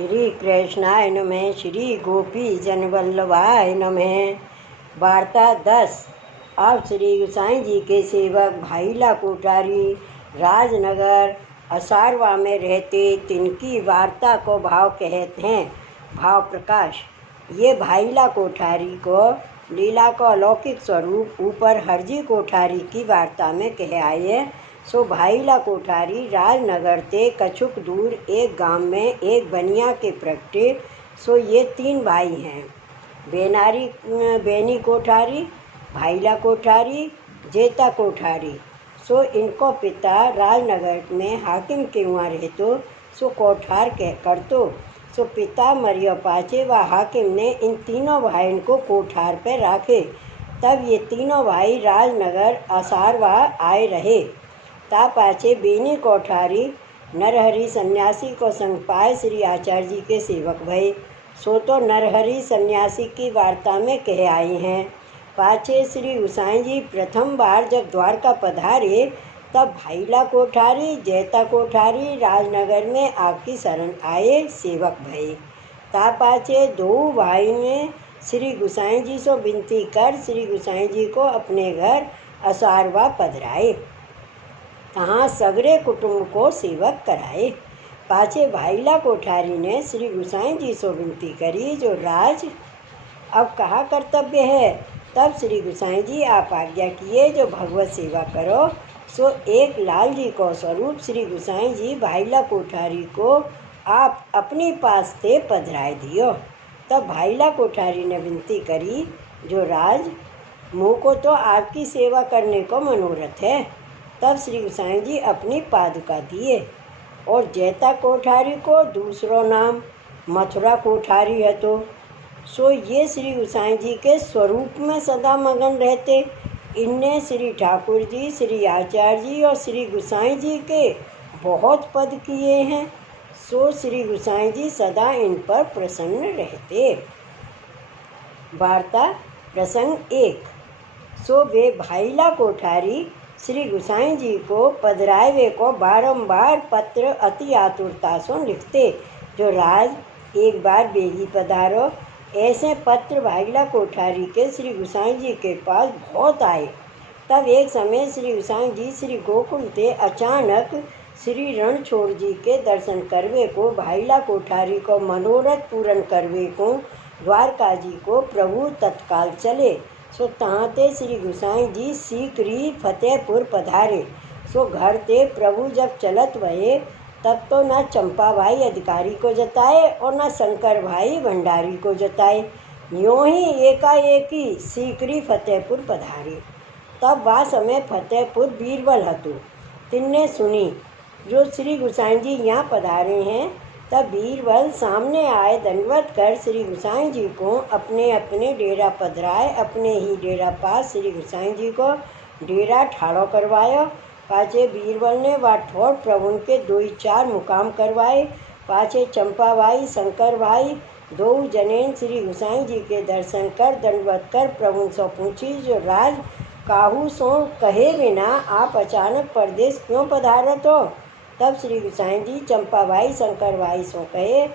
श्री कृष्णाय नमः। श्री गोपी जनवल्लभाय नमः। वार्ता 10। अब श्री गोसाई जी के सेवक भाईला कोठारी राजनगर असारवा में रहते, तिनकी वार्ता को भाव कहते हैं। भाव प्रकाश। ये भाईला कोठारी को लीला को अलौकिक स्वरूप ऊपर हरजी कोठारी की वार्ता में कह आए। सो भाईला कोठारी राजनगर ते कछुक दूर एक गांव में एक बनिया के प्रगटे। सो ये 3 भाई हैं, बेनी कोठारी, भाईला कोठारी, जेता कोठारी। सो इनको पिता राजनगर में हाकिम के वहाँ रहतो, सो कोठार कह करतो। सो पिता मरियो पाचे व हाकिम ने इन तीनों भाइयों को कोठार पर रखे। तब ये तीनों भाई राजनगर असारवा आए रहे। ता पाचे बेनी कोठारी नरहरि सन्यासी को संग पाए श्री आचार्य जी के सेवक भये। सो तो नरहरि सन्यासी की वार्ता में कह आए हैं। पाचे श्री गोसाई जी प्रथम बार जब द्वारका पधारे, तब भाईला कोठारी जैता कोठारी राजनगर में आपकी शरण आए सेवक भये। ता पाचे 2 भाई ने श्री गोसाई जी से विनती कर श्री गोसाई जी को अपने घर असारवा पधराए, तहाँ सगरे कुटुंब को सेवक कराए। पाचे भाईला कोठारी ने श्री गोसाई जी से विनती करी, जो राज अब कहाँ कर्तव्य है। तब श्री गोसाई जी आप आज्ञा किए, जो भगवत सेवा करो। सो एक लाल जी को स्वरूप श्री गोसाई जी भाईला कोठारी को आप अपने पास से पधराए दियो। तब भाईला कोठारी ने विनती करी, जो राज मुँह को तो आपकी सेवा करने को मनोरथ है। तब श्री गोसाई जी अपनी पादुका दिए। और जैता कोठारी को दूसरो नाम मथुरा कोठारी है। तो सो ये श्री गोसाई जी के स्वरूप में सदा मगन रहते। इनने श्री ठाकुर जी, श्री आचार्य जी और श्री गोसाई जी के बहुत पद किए हैं। सो श्री गोसाई जी सदा इन पर प्रसन्न रहते। वार्ता प्रसंग 1। सो वे भाईला कोठारी श्री गोसाई जी को पधरावे को बारंबार पत्र अति आतुरता से लिखते, जो राज एक बार बेगी पधारो। ऐसे पत्र भाईला कोठारी के श्री गोसाई जी के पास बहुत आए। तब एक समय श्री गोसाई जी श्री गोकुल ते अचानक श्री रणछोड़ जी के दर्शन करवे को, भाईला कोठारी को मनोरथ पूर्ण करवे को द्वारका जी को प्रभु तत्काल चले। सो तहाँ ते श्री गोसाई जी सीकरी फतेहपुर पधारे। सो घर ते प्रभु जब चलत भये, तब तो न चंपा भाई अधिकारी को जताए और न शंकर भाई भंडारी को जताए। यूँ ही एकाएकी सीकरी फतेहपुर पधारे। तब वह समय फतेहपुर बीरबल हतो। तिनने सुनी जो श्री गोसाई जी यहाँ पधारे हैं। तब बीरबल सामने आए, दंडवत कर श्री गोसाई जी को अपने अपने डेरा पधराए। अपने ही डेरा पास श्री गोसाई जी को डेरा ठाड़ो करवायो। पाचे बीरबल ने वह ठोर प्रभु के 2-4 मुकाम करवाए। पाचे चंपा भाई शंकर भाई 2 जनेन श्री गोसाई जी के दर्शन कर दंडवत कर प्रभु से पूछी, जो राज काहू सो कहे बिना आप अचानक परदेश क्यों पधारत हो। तब श्री गोसाई जी चंपा भाई शंकर भाई सो कहे,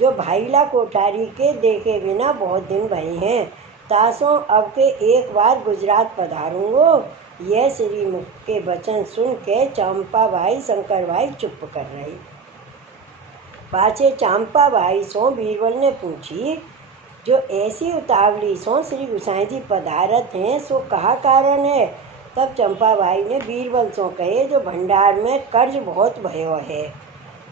जो भाईला कोठारी के देखे बिना बहुत दिन भये हैं, तासो अब के एक बार गुजरात पधारूंगो। यह श्री मुख के वचन सुन के चंपा भाई शंकर भाई चुप कर रहे। पाचे चंपा भाई सो बीरबल ने पूछी, जो ऐसी उतावली सो श्री गोसाई जी पधारत हैं, सो कहा कारण है। तब चंपा भाई ने बीरबल सो कहे, जो भंडार में कर्ज बहुत भयो है,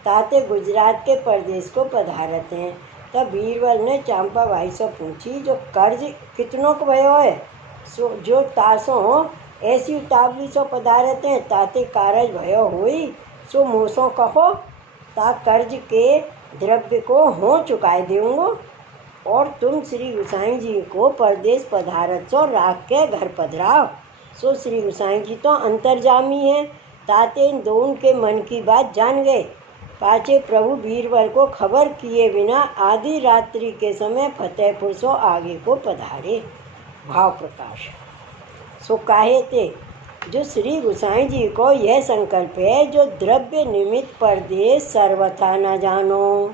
ताते गुजरात के प्रदेश को पधारत हैं। तब बीरबल ने चंपा भाई से पूछी, जो कर्ज कितनों को भयो है। सो जो तासों ऐसी उतावली सो पधारत हैं, ताते कारज भयो हुई, सो मोसो कहो, ता कर्ज के द्रव्य को हो चुकाए देऊँगो। और तुम श्री गोसाई जी को परदेश पधारत सो राख के घर पधराओ। सो श्री गोसाई जी तो अंतर्जामी हैं, ताते इन दोनों के मन की बात जान गए। पाचे प्रभु बीरबल को खबर किए बिना आधी रात्रि के समय फतेहपुर सो आगे को पधारे। भाव प्रकाश। सो काहे थे, जो श्री गोसाई जी को यह संकल्प है, जो द्रव्य निमित्त परदेश सर्वथा न जानो,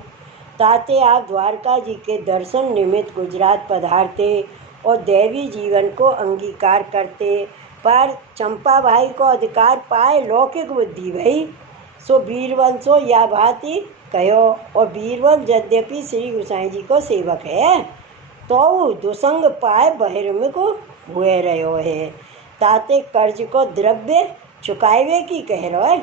ताते आप द्वारका जी के दर्शन निमित्त गुजरात पधारते और दैवी जीवन को अंगीकार करते, पर चंपा भाई को अधिकार पाए लौकिक बुद्धि भई, सो बीरबल सो या भांति कहो। और बीरबल यद्यपि श्री गोसाई जी को सेवक है, तो दुसंग पाए बहिर्मुख हुए रहो है। ताते कर्ज को द्रव्य चुकावे की कह रहो है।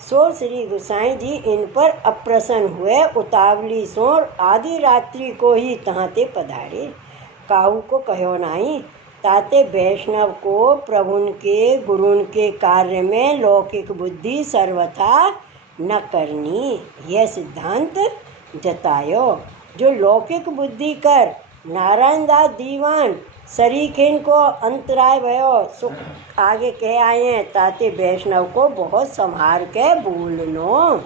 सो श्री गोसाई जी इन पर अप्रसन्न हुए, उतावली सोर आधी रात्रि को ही तहाते पधारे। काहू को कहो नहीं, ताते वैष्णव को प्रभुन के गुरुन के कार्य में लौकिक बुद्धि सर्वथा न करनी, यह सिद्धांत जतायो। जो लौकिक बुद्धि कर नारायण दास दीवान सरीखिन को अंतराय भयो, सो आगे कह आए हैं, ताते वैष्णव को बहुत संभार के बोलनो।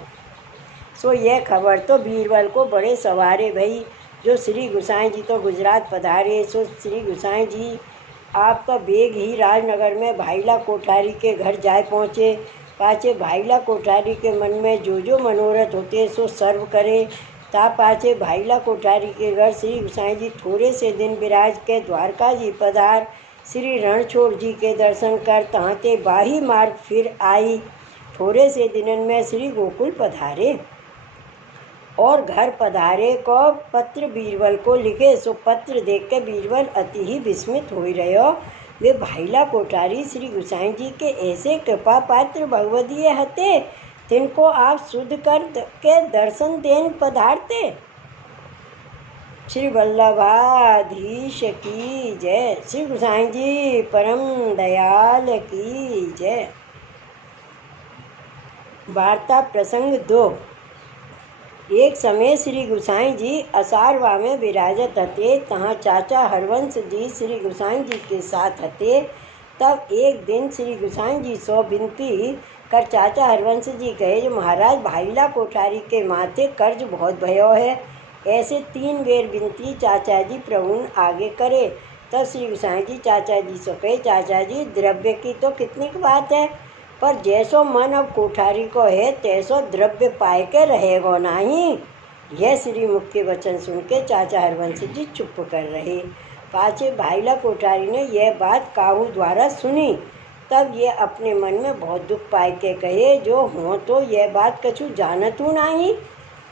सो यह खबर तो बीरबल को बड़े सवारे भई, जो श्री गोसाई जी तो गुजरात पधारे। सो श्री गोसाई जी आप तो बेग ही राजनगर में भाईला कोठारी के घर जाए पहुँचे। पाचे भाईला कोठारी के मन में जो जो मनोरथ होते सो सर्व करे। ता पाचे भाईला कोठारी के घर श्री गोसाई जी थोड़े से दिन विराज के द्वारका जी पधार। श्री रणछोड़ जी के दर्शन कर तहाते बाही मार्ग फिर आई। थोड़े से दिनन में श्री गोकुल पधारे और घर पधारे को पत्र बीरबल को लिखे। सो पत्र देख के बीरबल अति ही विस्मित हो रहे। वे भाईला कोठारी श्री गोसाई जी के ऐसे कृपा पात्र भगवदीय हते, तिनको आप शुद्ध कर के दर्शन देन पधारते। श्री वल्लभाधीश की जय। श्री गोसाई जी परम दयाल की जय। वार्ता प्रसंग 2। एक समय श्री गोसाई जी असारवा में विराजत हते, तहाँ चाचा हरवंश जी श्री गोसाई जी के साथ हते। तब एक दिन श्री गोसाई जी सो विनती कर चाचा हरवंश जी कहे, जो महाराज भाईला कोठारी के माथे कर्ज बहुत भयो है। ऐसे 3 बेर विनती चाचा जी प्रभु आगे करे। तब श्री गोसाई जी चाचा जी सो कहे, चाचा जी द्रव्य की तो कितनी बात है, पर जैसो मन अब कोठारी को है तैसो द्रव्य पाए के रहेगो नहीं। यह श्री मुख के वचन सुन के चाचा हरवंश जी चुप कर रहे। पाचे भाईला कोठारी ने यह बात काहू द्वारा सुनी। तब ये अपने मन में बहुत दुख पाए के कहे, जो हो तो यह बात कछु जानतू नहीं।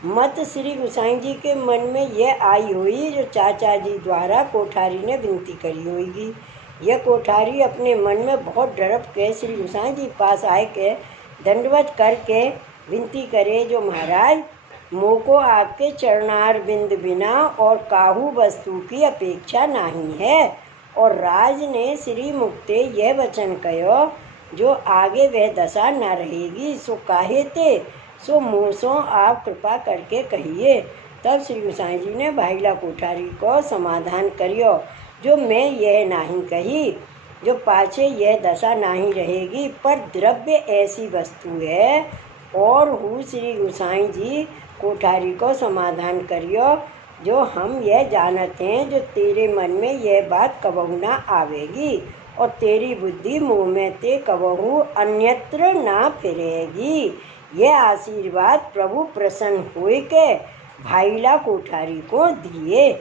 मत श्री गोसाई जी के मन में यह आई हुई, जो चाचा जी द्वारा कोठारी ने विनती करी होगी। यह कोठारी अपने मन में बहुत डरप के श्री गोसाई जी पास आए के दंडवत करके विनती करे, जो महाराज मोको आपके चरणार बिंद बिना और काहू वस्तु की अपेक्षा नहीं है। और राज ने श्री मुक्ते यह वचन कहो, जो आगे वह दशा न रहेगी, सो काहे ते सो मूसों आप कृपा करके कहिए। तब श्री गोसाई जी ने भाईला कोठारी को समाधान करियो, जो मैं यह नहीं कही, जो पाछे यह दशा नहीं रहेगी, पर द्रव्य ऐसी वस्तु है। और हूँ श्री गोसाई जी कोठारी को समाधान करियो, जो हम यह जानते हैं, जो तेरे मन में यह बात कबहू ना आवेगी, और तेरी बुद्धि मुँह में ते कबहू अन्यत्र ना फिरेगी। यह आशीर्वाद प्रभु प्रसन्न हुए के भाईला कोठारी को दिए।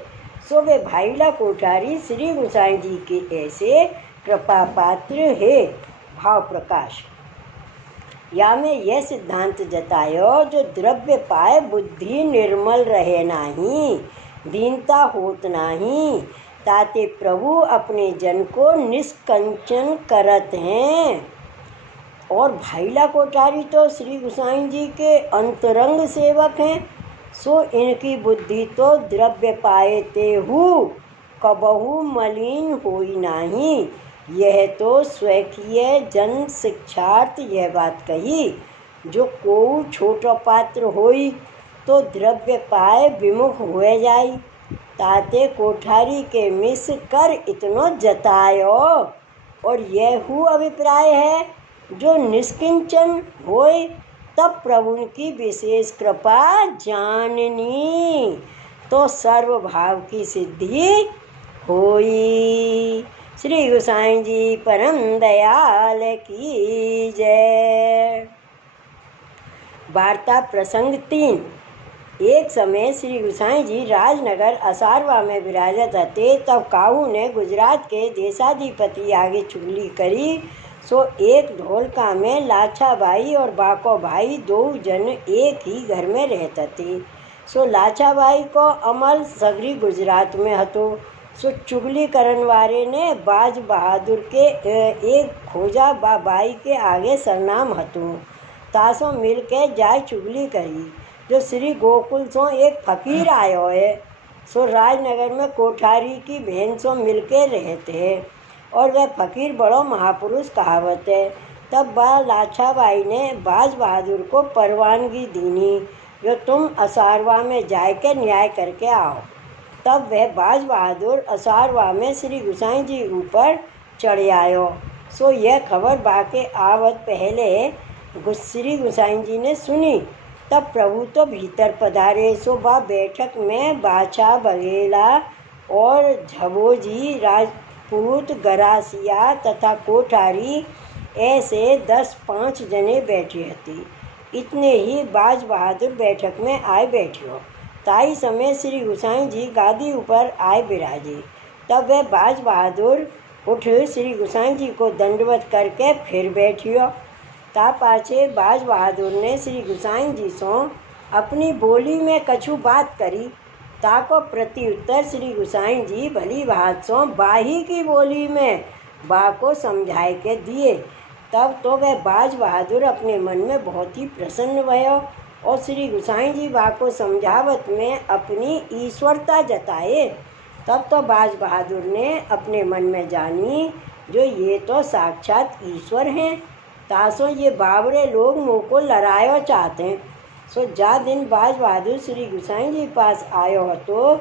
सो वे भाईला कोठारी श्री गोसाई जी के ऐसे कृपा पात्र है। भाव प्रकाश। या में यह सिद्धांत जतायो, जो द्रव्य पाए बुद्धि निर्मल रहे नहीं, दीनता होत नहीं। ताते प्रभु अपने जन को निष्कंचन करत हैं। और भाईला कोठारी तो श्री गोसाई जी के अंतरंग सेवक हैं। सो इनकी बुद्धि तो द्रव्य पाए ते हु कबहू मलिन होई नहीं। यह तो स्वकीय जन शिक्षार्थ यह बात कही, जो को छोटो पात्र होई तो द्रव्य पाए विमुख हुए जाई। ताते कोठारी के मिस कर इतनो जतायो। और यह हु अभिप्राय है, जो निष्किंचन होए तब प्रभु की विशेष कृपा जाननी, तो सर्वभाव की सिद्धि होई। श्री गोसाई जी परम दयाल की जय। वार्ता प्रसंग 3। एक समय श्री गोसाई जी राजनगर असारवा में विराजत हते। तब काहू ने गुजरात के देशाधिपति आगे चुगली करी। सो एक ढोलका में लाछा भाई और बाको भाई दो जन एक ही घर में रहते थे। सो लाछा भाई को अमल सगरी गुजरात में हतो। सो चुगली करन वाले ने बाज बहादुर के एक खोजा बाई के आगे सरनाम हतो। तासो मिल के जाय चुगली करी। जो श्री गोकुल सो एक फकीर आयो है। सो राजनगर में कोठारी की बहन सो मिल के रहते हैं और वह फकीर बड़ो महापुरुष कहावत है। तब लाछा बाई ने बाज बहादुर को परवानगी दीनी जो तुम असारवा में जाके न्याय करके आओ। तब वह बाज बहादुर असारवा में श्री गोसाई जी ऊपर चढ़ आयो। सो यह खबर बाके आवत पहले श्री गोसाई जी ने सुनी। तब प्रभु तो भीतर पधारे। सो बा बैठक में बाछा बघेला और झबोजी राजपूत गरासिया तथा कोठारी ऐसे 10-5 जने बैठे हती। इतने ही बाज बहादुर बैठक में आए बैठियो। ताई समय श्री गोसाई जी गादी ऊपर आए बिराजे। तब वह बाज बहादुर उठ श्री गोसाई जी को दंडवत करके फिर बैठियो। ता पाछे बाज बहादुर ने श्री गोसाई जी सो अपनी बोली में कछु बात करी। ताको प्रत्युत्तर श्री गोसाई जी भली बात सो बाही की बोली में बा को समझाए के दिए। तब तो वह बाज बहादुर अपने मन में बहुत ही प्रसन्न भयो और श्री गोसाई जी बा को समझावत में अपनी ईश्वरता जताए। तब तो बाज बहादुर ने अपने मन में जानी जो ये तो साक्षात ईश्वर हैं। तासो ये बावरे लोग मुँह को लड़ायो चाहते हैं। सो जा दिन बाज बहादुर श्री गोसाई जी पास आयो हतो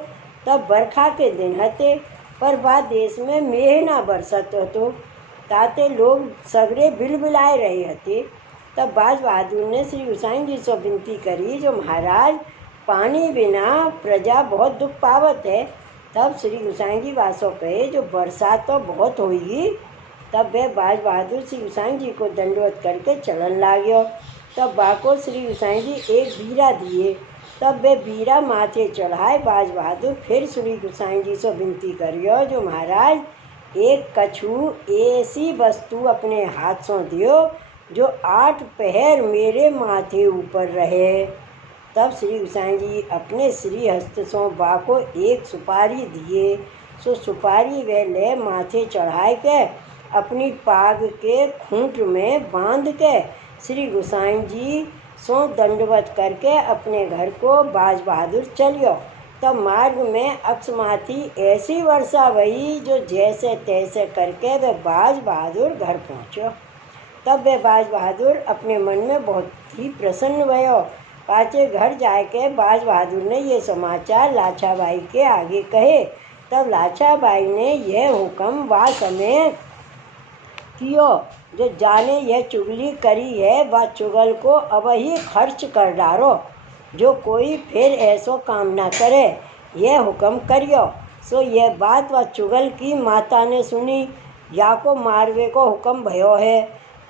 तब बरखा के दिन हते पर बा देश में मेह ना बरसत हतो। ताते लोग सगरे बिलबिलाए रहे हते। तब बाज बहादुर ने श्री गोसाई जी से विनती करी जो महाराज पानी बिना प्रजा बहुत दुख पावत है। तब श्री गोसाई जी वासो कहे जो बरसात तो बहुत होगी। तब वह बाज बहादुर श्री गोसाई जी को दंडवत करके चलन लाग्यो। तब बाको श्री गोसाई जी एक बीरा दिए। तब वह बीरा माथे चढ़ाए बाज बहादुर फिर श्री गोसाई जी से विनती करियो जो महाराज एक कछु ऐसी वस्तु अपने हाथ से दियो जो 8 पहर मेरे माथे ऊपर रहे। तब श्री गोसाई जी अपने श्री हस्त से बा को एक सुपारी दिए। सो सुपारी वे ले माथे चढ़ाए के अपनी पाग के खूंट में बांध के श्री गोसाई जी सो दंडवत करके अपने घर को बाज बहादुर चलियो। तब मार्ग में अकस्माती ऐसी वर्षा हुई जो जैसे तैसे करके वह बाज बहादुर घर पहुँचो। तब वह बाज बहादुर अपने मन में बहुत ही प्रसन्न भयो। पाचे घर जाके बाज बहादुर ने ये समाचार लाछा बाई के आगे कहे। तब लाछा बाई ने यह हुक्म वा समय कियो जो जाने यह चुगली करी है वह चुगल को अब ही खर्च कर डारो। जो कोई फिर ऐसो काम ना करे यह हुक्म करियो। सो यह बात वह चुगल की माता ने सुनी। या को मारवे को हुक्म भयो है।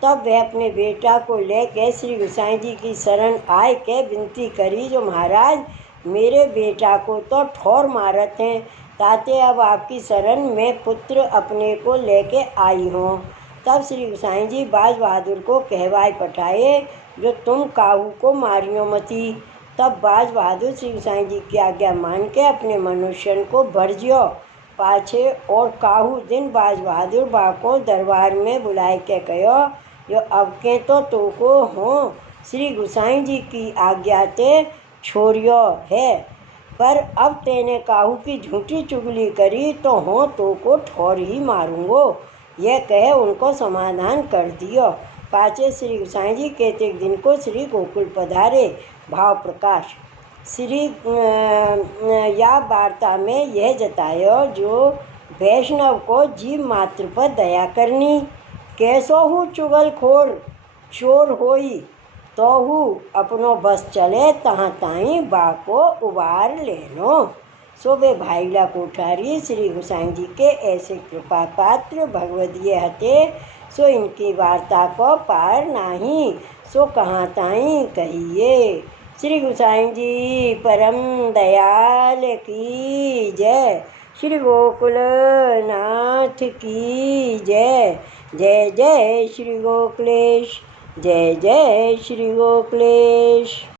तब वह अपने बेटा को लेके श्री गोसाई जी की शरण आए के विनती करी जो महाराज मेरे बेटा को तो ठोर मारत हैं। ताते अब आपकी शरण में पुत्र अपने को लेके आई हूँ। तब श्री गोसाई जी बाज बहादुर को कहवाए पठाए जो तुम काहू को मारियो मती। तब बाज बहादुर श्री गोसाई जी की आज्ञा मान के अपने मनुष्यन को भरजियो पाछे और काहू दिन बाज बहादुर बा को दरबार में बुलाए के कहो जो अब के तो को हो श्री गोसाई जी की आज्ञा ते छोड़ियो है पर अब तेने काहू की झूठी चुगली करी तो हो तो को ठोर ही मारूंगो। यह कहे उनको समाधान कर दियो। पाचे श्री गोसाई जी कहते दिन को श्री गोकुल पधारे। भाव प्रकाश श्री या वार्ता में यह जतायो जो वैष्णव को जीव मात्र पर दया करनी। कैसो हूँ चुगल खोर चोर होई तो हूँ अपनो बस चले तहाँ ताई बा को उबार लेनो। सो वे भाईला कोठारी श्री गोसाई जी के ऐसे कृपा पात्र भगवदीय हते सो इनकी वार्ता को पार नाही। सो कहाँ ताई कहिए। श्री गोसाई जी परम दयाल की जय। श्री गोकुल नाथ की जय। जय जय श्री गोकुलेश, जय जय श्री गोकुलेश।